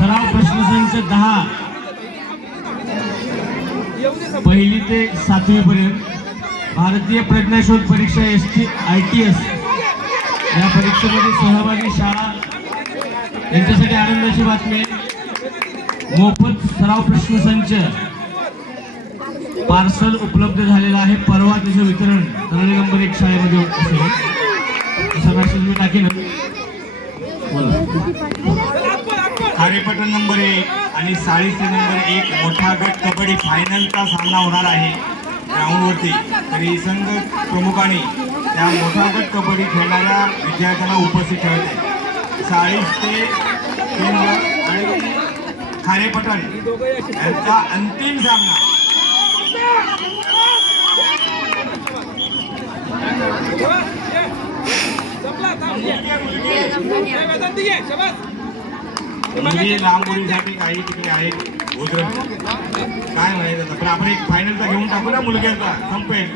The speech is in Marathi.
सराव प्रश्नसंच 10 पहिली ते 7वी पर्यंत भारतीय प्रज्ञाशोध परीक्षा ST ITS या परीक्षेमध्ये सहभागी शाळा यांच्यासाठी आनंदाची बातमी आहे. मोफत सराव प्रश्नसंच पार्सल उपलब्ध झालेला आहे. परवा त्याचं वितरण तळणी नंबर 1 शाळेमध्ये असेल. असा मेसेज मी टाकेन. खारेपाटण नंबर 1 आणि साळीचे नंबर 1 मोठा गट कबड्डी फायनलचा सामना होणार आहे ग्राउंडवरती. तरी संघ प्रमुखांनी त्या मोठा गट कबड्डी खेळणाऱ्या विद्यार्थ्यांना उपस्थित ठेवत आहे. साळीस ते केंद्र आणि खारेपाटण यांचा अंतिम सामना. मुलगी लांब उडीसाठी काही तिकडे आहेत काय म्हणायचं. पण आपण एक फायनलचा घेऊन टाकू ना मुलग्यांचा संपेल.